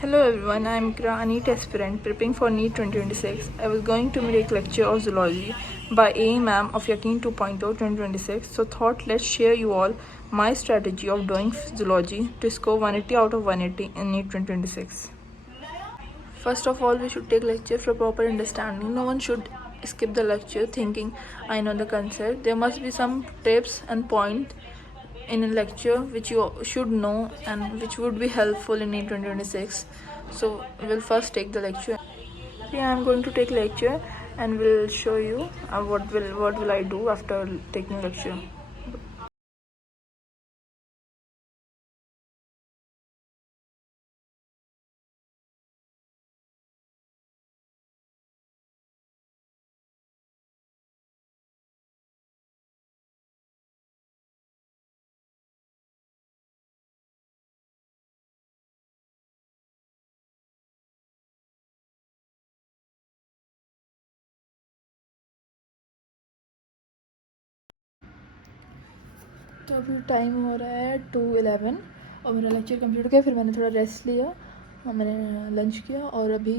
Hello everyone, I am Ikra, a NEET aspirant preparing for NEET 2026. I was going to make lecture of zoology by A. Ma'am of Yaqeen 2.0 2026. So thought let's share you all my strategy of doing zoology to score 180 out of 180 in NEET 2026. First of all, we should take lecture for proper understanding. No one should skip the lecture thinking I know the concept. There must be some tips and points in a lecture which you should know and which would be helpful in 2026. So we'll first take the lecture. Yeah, I'm going to take lecture and will show you what will I do after taking lecture. तो अभी time हो रहा है 2:11 और मेरा lecture complete हो गया. फिर मैंने थोड़ा रेस्ट लिया और मैंने लंच किया और अभी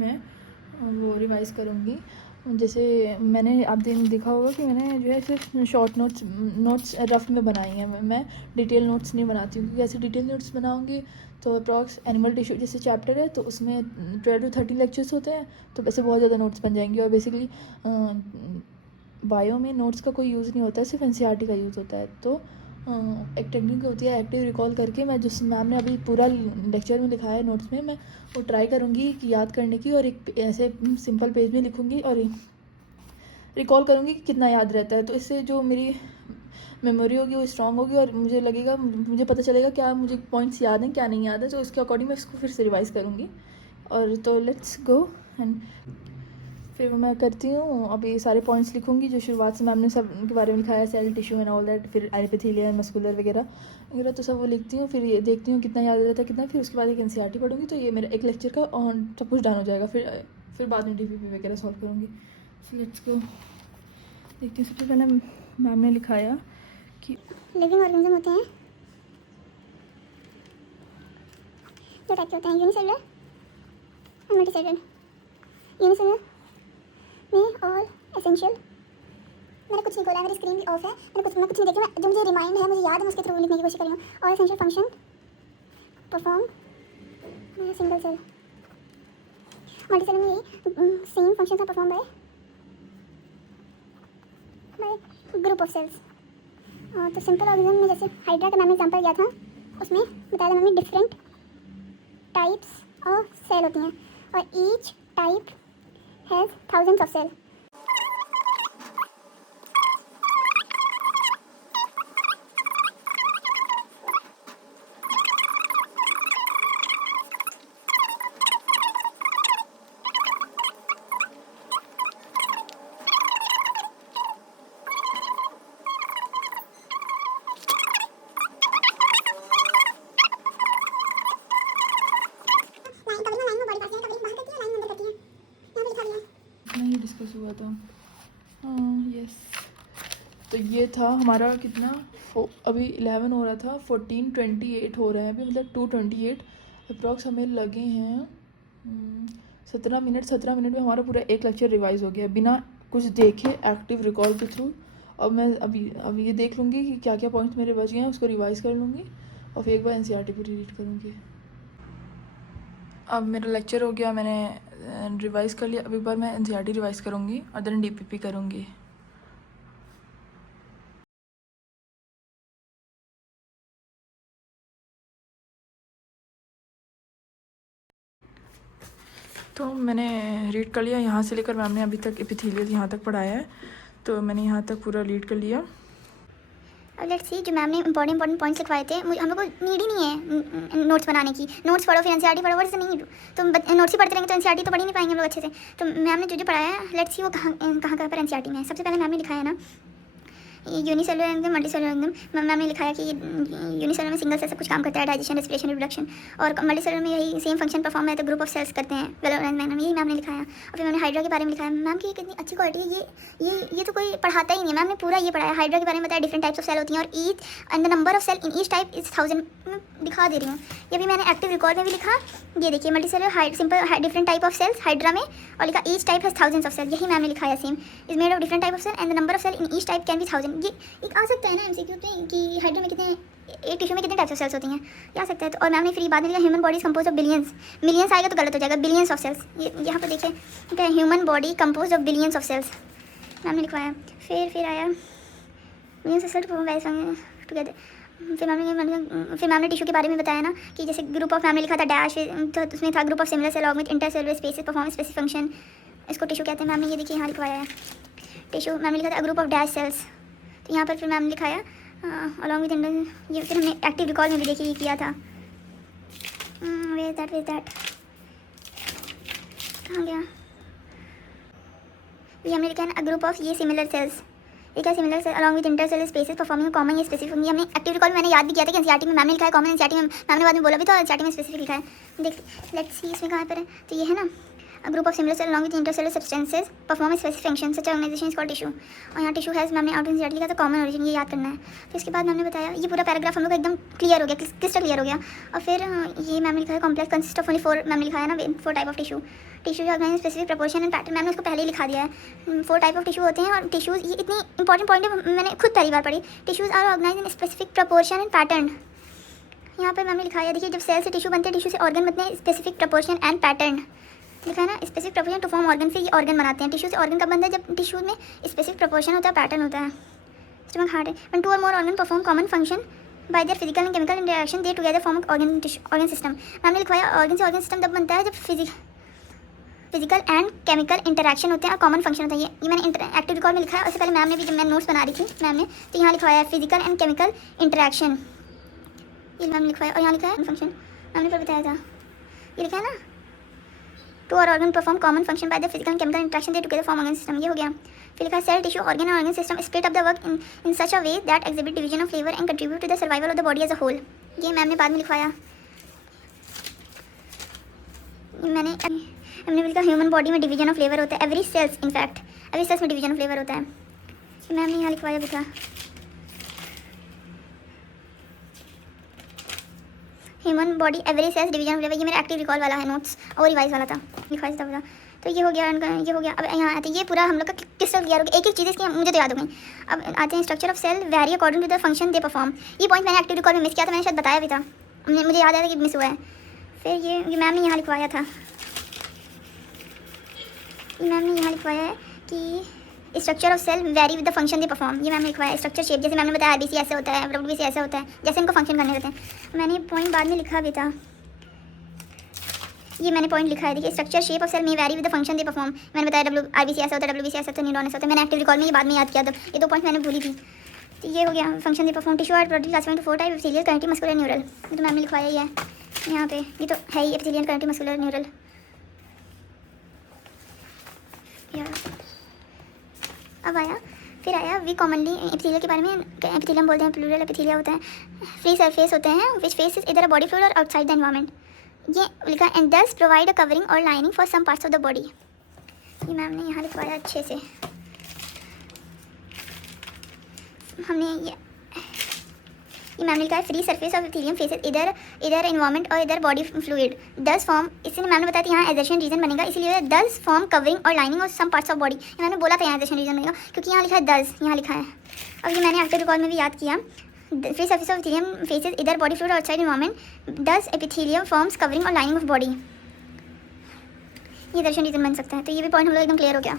मैं वो रिवाइज़ करूँगी. जैसे मैंने आप दिन देखा होगा कि मैंने जो है सिर्फ शॉर्ट नोट्स रफ़ में बनाई हैं. मैं डिटेल नोट्स नहीं बनाती हूँ क्योंकि ऐसे डिटेल नोट्स बनाऊँगी तो अप्रॉक्स एनिमल टिश्यू जैसे चैप्टर है तो उसमें 12 to 13 लेक्चर्स होते हैं तो वैसे बहुत ज़्यादा नोट्स बन जाएंगे. और बेसिकली बायो में नोट्स का कोई यूज़ नहीं होता है, सिर्फ एनसीईआरटी का यूज़ होता है. तो एक टेक्निक होती है एक्टिव रिकॉल करके. मैं जिस मैम ने अभी पूरा लेक्चर में लिखा है नोट्स में, मैं वो ट्राई करूँगी कि याद करने की और एक ऐसे सिंपल पेज में लिखूँगी और रिकॉल करूँगी कि कितना याद रहता है. तो इससे जो मेरी मेमोरी होगी वो स्ट्रांग होगी और मुझे पता चलेगा क्या मुझे पॉइंट्स याद हैं क्या नहीं याद है. तो उसके अकॉर्डिंग मैं इसको फिर से रिवाइज़ करूँगी. और तो लेट्स गो एंड फिर मैं करती हूँ. अभी सारे पॉइंट्स लिखूँगी जो शुरुआत से मैम ने सब के बारे में लिखा है, cell tissue and all that, फिर एपिथेलियम मस्कुलर वगैरह तो सब वो लिखती हूँ. फिर ये देखती हूँ कितना याद रहता है कितना. फिर उसके बाद एक एनसीईआरटी पढ़ूँगी तो ये मेरा एक लेक्चर का सब कुछ डन हो जाएगा. फिर बाद में डीपीपी वगैरह सॉल्व करूँगी. Let's go. देखती हूँ. सबसे पहले मैम ने लिखाया कि लिविंग ऑर्गेनिज्म होते हैं दो टाइप के होते हैं, यूनिसेलुलर और मल्टीसेलुलर. यूनिसेलुलर में ऑल एसेंशियल. मैंने कुछ नहीं खोला है, मेरी स्क्रीन भी ऑफ है. मैं कुछ नहीं देखी. मैं जो मुझे रिमाइंड है, मुझे याद है, मैं उसके थ्रू लिखने की कोशिश कर रही हूँ. All essential function perform single cell. Multicellular में यही सेम फंक्शन था perform by group of cells. तो सिंपल ऑर्गेनिज्म में जैसे हाइड्रा का मैंने एग्जांपल दिया था, उसमें बताया था मैंने डिफरेंट टाइप्स ऑफ सेल होती हैं और each type has thousands of cell. Discuss हुआ था. यस. तो ये था हमारा कितना अभी 11 हो रहा था, 14:28 हो रहा है अभी, मतलब 2:28 अप्रॉक्स हमें लगे हैं. 17 मिनट में हमारा पूरा एक लेक्चर रिवाइज़ हो गया बिना कुछ देखे एक्टिव रिकॉल के थ्रू. और मैं अभी ये देख लूँगी कि क्या क्या पॉइंट्स मेरे बच गए हैं, उसको रिवाइज़ कर लूँगी और फिर एक बार एनसीईआरटी पूरी रीड करूँगी. अब मेरा लेक्चर हो गया, मैंने रिवाइज़ कर लिया. अब एक बार मैं एनसीईआरटी रिवाइज़ करूँगी और देन डीपीपी करूँगी. तो मैंने रीड कर लिया यहाँ से लेकर. मैम ने अभी तक एपिथेलियल यहाँ तक पढ़ाया है तो मैंने यहाँ तक पूरा रीड कर लिया. अब लेट्स सी, जो मैम ने इंपॉर्टेंट पॉइंट्स लिखवाए थे, हम लोग को नीड ही नहीं है नोट्स बनाने की. नोट्स पढ़ो फिर एनसीईआरटी पढ़ो, वर्ड से नहीं. तो नोट्स ही पढ़ते रहेंगे तो एनसीईआरटी तो पढ़ ही नहीं पाएंगे हम लोग अच्छे से. तो मैम ने जो पढ़ाया है, लेट्स सी वो कहाँ पर एनसीईआरटी में है. सबसे पहले मैम ने लिखा है ना unicellular enzyme, multicellular enzyme. Ma'am ने लिखा है कि यूनिसेलुलर में सिंगल सेल से कुछ काम करता है, डाइजेशन, रेस्पिरेशन, रिप्रोडक्शन, और मल्टीसेलुलर में यही सेम फंक्शन परफॉर्म है तो ग्रुप ऑफ सेल्स करते हैं, वेल ऑर्गेनाइज्ड मैम, यही मैम ने लिखा है। और फिर मैंने हाइड्रा के बारे में लिखा है। मैम की कितनी अच्छी क्वालिटी है, ये तो कोई पढ़ाता ही नहीं है, मैम ने पूरा ये पढ़ाया। हाइड्रा के बारे में बताया, डिफरेंट टाइप्स ऑफ सेल होती हैं और each and the number of cell in each type is 1000। दिखा दे रही हूँ, ये भी मैंने एक्टिव रिकॉर्ड में भी लिखा। ये देखिए multicellular simple different type of cells Hydra में, और लिखा each type has thousands of cell, यही मैम ने लिखा है same, is made of different type of cell and the number of cell in each type can be 1000। ये एक आ सकता है ना एमसीक्यू में कि हाइड्रा में कितने, एक टिश्यू में कितने टाइप्स ऑफ सेल्स होती हैं, ये आ सकता है। तो और मैम ने फिर बाद में लिखा human body is compose of billions, millions आएगा तो गलत हो जाएगा, बिलियंस ऑफ सेल्स। ये यहाँ पर देखिए human body compose of billions of cells ma'am ने लिखवाया। फिर आया बिलियंस ऑफ सेल्स टुगेदर। फिर मैम ने टिश्यू के बारे में बताया ना कि जैसे ग्रुप ऑफ, मैम ने लिखा था डैश, तो उसमें था group of similar cell with intercellular spaces perform specific function, इसको टिश्यू कहते हैं। मैम ने ये देखिए यहाँ लिखवाया है टिश्यू, मैम ने लिखा था ग्रुप ऑफ डैश सेल्स, तो यहाँ पर फिर मैम ने लिखाया अलॉन्ग विद इंटर। ये फिर हमने एक्टिव रिकॉल में भी देखिए ये किया था। वेयर दैट कहाँ गया, ये हमने लिखा है ना ग्रुप ऑफ ये सिमिलर सेल्स, एक है similar cell along with intercellular spaces performing common या स्पेसिफिक। ये हमने एक्टिव रिकॉल में मैंने याद भी किया था कि एनसीईआरटी में मैम ने लिखा है कॉमन, एनसीईआरटी में मैम ने बाद में बोला भी तो एनसीईआरटी में स्पेसिफिक लिखा है। देख लेट्स सी इसमें कहाँ पर है, तो ये है ना group of similar cell along with intercellular substances perform specific function such organisation is called tissue. और यहाँ टिश्यू हैज मैम ने आउट एनसीईआरटी लिखा था कॉमन ओरिजिन, ये याद करना है। तो इसके बाद मैम ने बताया, ये पूरा पैराग्राफ हम लोग एकदम क्लियर हो गया, क्रिस्टल क्लियर हो गया। और फिर ये मैम ने लिखा है complex consist of only 4, ma'am ने लिखा है ना 4 type of tissue organise specific proportion and pattern. मैंने उसको पहले ही लिखा दिया है, 4 टाइप ऑफ टिश्यू होते हैं। और टिश्यूज़, ये इतनी इंपॉर्टेंट पॉइंट है, मैंने खुद पहली बार पढ़ी। Tissues are organise in specific proportion and pattern, यहाँ पर मैंने लिखा है। देखिए जब सेल से टिश्यू बनते हैं, टिश्यू से ऑर्गन बनते हैं, स्पेसिफिक प्रपोर्शन एंड पैटर्न लिखा है ना, specific proportion to form organ, से ये ऑर्गन बनाते हैं। टिश्यू से ऑर्गन कब बनता है, जब टिश्यू में स्पेसिफिक प्रपोर्शन होता है, पैटर्न होता है। स्टमक हार्ट है, when 2 or more organ perform common function by their physical and chemical interaction they together form organ system. मैंने लिखवाया ऑर्गन से ऑर्गन सिस्टम तब बनता है जब फिजिकल एंड केमिकल इंटरेक्शन होते हैं और कॉमन फंक्शन होता है। ये मैंने एक्टिव रिकॉल में लिखा है। उससे पहले मैम ने भी, जब मैं नोट्स बना रही थी मैम ने, तो यहाँ लिखवाया है फिजिकल एंड केमिकल इंटरेक्शन, ये मैम लिखवाया। और यहाँ लिखा है फंक्शन, मैम ने पर बताया था, ये लिखा है ना 2 और organ perform common function by the physical and chemical interaction they together form organ system, ये हो गया। फिर लिखा है cell tissue organ and organ system split up the work in such a way that exhibit division of labour and contribute to the survival of the body as a whole, ये ma'am ने बाद में लिखवाया। हमने लिखा human body में division of labour होता है, एवरी सेल्स में डिवीजन ऑफ फ्लेवर होता है, मैम ने यहाँ लिखवाया भी था। Human body every cells division of labour, ये मेरा एक्टिव रिकॉल वाला है नोट्स, और रिवाइज वाला था, रिवाइज था। तो ये हो गया, ये हो गया। अब यहाँ आते ये पूरा हम लोग का क्रिस्टल क्लियर हो गया, एक एक चीज़ इसकी मुझे तो याद हो गई। अब आते हैं structure of cell vary according to the function they perform, ये पॉइंट मैंने एक्टिव रिकॉल में मिस किया था, मैंने शायद बताया भी था, मुझे याद आया था कि मिस हुआ है। फिर ये मैम ने यहाँ लिखवाया था, मैम ने यहाँ लिखवाया है कि structure of cell vary with the function they perform, ये मैम ने लिखवाया है। स्ट्रक्चर शेप, जैसे मैम ने बताया आरबीसी ऐसे होता है, डब्ल्यूबीसी ऐसा होता है, जैसे इनको फंक्शन करने रहते हैं। मैंने पॉइंट बाद में लिखा भी था, ये मैंने पॉइंट लिखा है। देखिए स्ट्रक्चर शेप ऑफ सेल में very with the function they perform, मैंने बताया आरबीसी ऐसा होता है, डब्ल्यूबीसी ऐसा होता है, न्यूरॉन ऐसा होता है। मैंने एक्टिव रिकॉल में ये बाद में याद किया, तब ये 2 पॉइंट मैंने भूली थी। तो ये हो गया function they perform. Tissue are protein classified to 4 type, epithelial, connective, muscular, neural, ये तो मैम ने लिखवाया ही है यहाँ पे, ये तो है ही एपिथेलियल, कनेक्टिव, मस्कुलर, न्यूरल। अब फिर आया वी कॉमनली एपिथेलियल के बारे में, एपिथेलियम बोलते हैं, प्लूरल एपिथेलिया होता है, फ्री सरफेस होते हैं विच face is either a body fluid or outside the environment, ये लिखा and thus provide a covering or lining for some parts of the body, ये मैम ने यहाँ लिखवाया अच्छे से। हमने ये मैम ने लिखा है free surface of epithelium faces इधर एनवायरनमेंट और इधर बॉडी फ्लूइड दस फॉर्म, इसलिए मैम ने बताया था यहाँ एजर्शन रीजन बनेगा, इसलिए दस फॉर्म कवरिंग और लाइनिंग और सम पार्ट्स ऑफ बॉडी, मैंने बोला था यहाँ एजर्शन रीजन बनेगा क्योंकि यहाँ लिखा है दस, यहाँ लिखा है। अब ये मैंने एक्टिव रिकॉल में भी याद किया, free surface of epithelium faces इधर बॉडी फ्लूइड आउटसाइड एनवायरनमेंट, दस epithelium forms covering or lining of body, ये दर्शन रीजन बन सकता है। तो ये भी पॉइंट हम लोग एकदम क्लियर हो गया।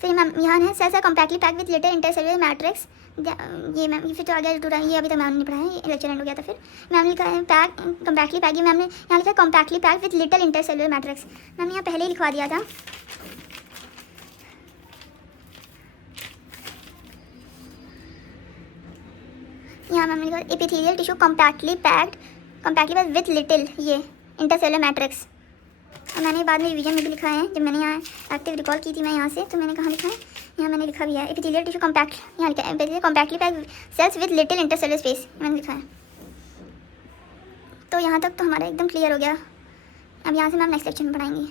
फिर मैम यहाँ है cells are compactly pack with little intercellular matrix, ये मैम फिर तो आगे टूरा, ये अभी तक मैम ने पढ़ा है, ये लेक्चर एंड हो गया था। फिर मैम लिखा है पैक कॉम्पैक्टली पैक, ये मैम ने यहाँ लिखा है compactly pack with little intercellular matrix, ma'am ने यहाँ पहले ही लिखवा दिया था। यहाँ मैम ने लिखा epithelial tissue compactly packed with little ये इंटरसेलुलर मैट्रिक्स, और मैंने बाद में रिवीजन में भी लिखा है, जब मैंने यहाँ एक्टिव रिकॉल की थी मैं यहाँ से, तो मैंने कहाँ लिखा है यहाँ मैंने लिखा भी है एपिथेलियल टिश्यू कॉम्पैक्ट, यहाँ लिखा है compactly packed cells with little intercellular space, मैंने लिखा है। तो यहाँ तक तो हमारा एकदम क्लियर हो गया। अब यहाँ से मैम नेक्स्ट लेक्चर में पढ़ाएंगी।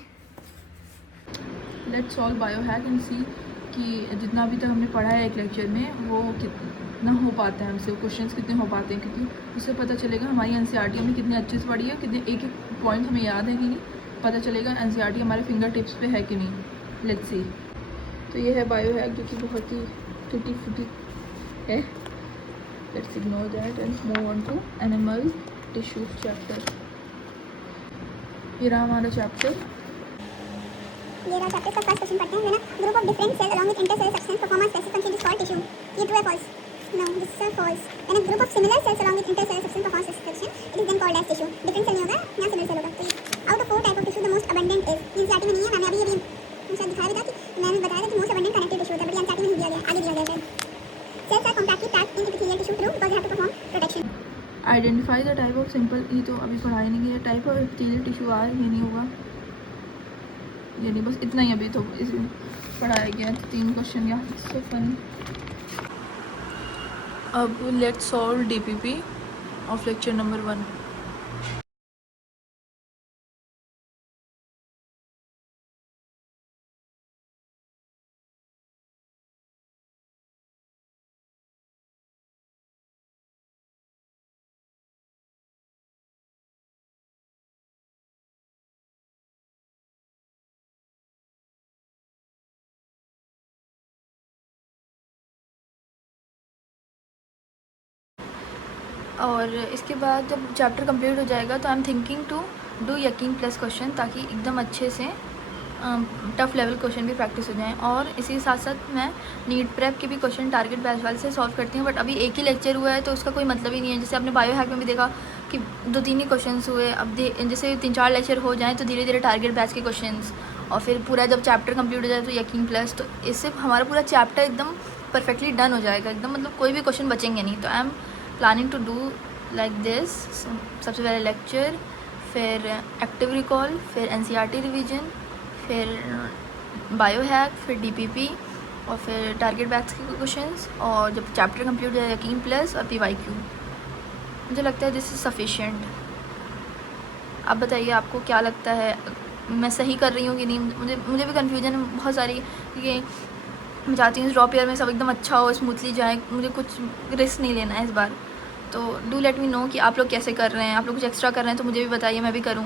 लेट्स सॉल्व बायोहैक एंड सी कि जितना अभी तक हमने पढ़ा है एक लेक्चर में वो कितना हो पाता है हमसे, क्वेश्चंस कितने हो पाते हैं, क्योंकि उससे पता चलेगा हमारी एनसीईआरटी हमने कितने अच्छे से पढ़ी है, कितने एक एक पॉइंट हमें याद है कि नहीं, पता चलेगा एनसीईआरटी हमारे फिंगर टिप्स पे है कि नहीं। Let's see. तो ये है बायोहैक जो कि बहुत ही टूटी फूटी है। Let's ignore that and move on to animal tissue chapter. ये रहा हमारा चैप्टर। ये रहा चैप्टर का फर्स्ट क्वेश्चन पढ़ते हैं ना। Group of different cells along with intercellular substance perform a specific function is called tissue. ये ट्रू है false? No, this is false. When a group of similar cells along with intercellular substance perform specific function it is then called as tissue. Different cell नहीं होगा, यहाँ similar cell होगा। तो out of 4 type of tissue the most abundant is, NCERT में नहीं है, मैंने अभी शायद दिखाया भी था कि मैंने बताया था कि मोस्ट अबंडेंट कनेक्टिव टिश्यू होता है, बट एनसीईआरटी में नहीं दिया गया, आगे दिया गया है। Cells are compactly packed in epithelial tissue through because they have to perform protection. Identify the type of simple, ये तो अभी पढ़ाई नहीं है। Type of epithelial tissue are, ये नहीं होगा, ये नहीं, बस इतना ही अभी तो इसमें पढ़ाया गया है। 3 क्वेश्चन यहाँ। So funny. अब let's solve DPP of lecture number 1। और इसके बाद जब चैप्टर कंप्लीट हो जाएगा तो I am thinking to do Yakeen plus question, ताकि एकदम अच्छे से टफ लेवल क्वेश्चन भी प्रैक्टिस हो जाएं। और इसी के साथ साथ मैं नीट प्रेप के भी क्वेश्चन टारगेट बैच वाले से सॉल्व करती हूँ, बट अभी एक ही लेक्चर हुआ है तो उसका कोई मतलब ही नहीं है। जैसे आपने बायोहैक में भी देखा कि 2-3 ही क्वेश्चन हुए। अब जैसे 3-4 लेक्चर हो जाएँ तो धीरे धीरे टारगेट बैच के क्वेश्चन, और फिर पूरा जब चैप्टर कंप्लीट हो जाए तो यकीन प्लस, तो इससे हमारा पूरा चैप्टर एकदम परफेक्टली डन हो जाएगा एकदम, मतलब कोई भी क्वेश्चन बचेंगे नहीं। तो I am planning to do like this. सबसे पहले लेक्चर, फिर एक्टिव रिकॉल, फिर एनसीईआरटी रिवीजन, फिर बायोहैक, फिर डीपीपी, और फिर टारगेट बैच के क्वेश्चंस, और जब चैप्टर कंप्लीट हो जाए यकीन प्लस और पीवाईक्यू। मुझे लगता है दिस इज़ सफिशिएंट। आप बताइए आपको क्या लगता है, मैं सही कर रही हूँ कि नहीं। मुझे भी कन्फ्यूजन है बहुत सारी, क्योंकि मैं चाहती हूँ ड्रॉप ईयर में सब एकदम अच्छा हो, स्मूथली जाए, मुझे कुछ रिस्क नहीं लेना है इस बार। तो डू लेट मी नो कि आप लोग कैसे कर रहे हैं। आप लोग कुछ एक्स्ट्रा कर रहे हैं तो मुझे भी बताइए, मैं भी करूँ।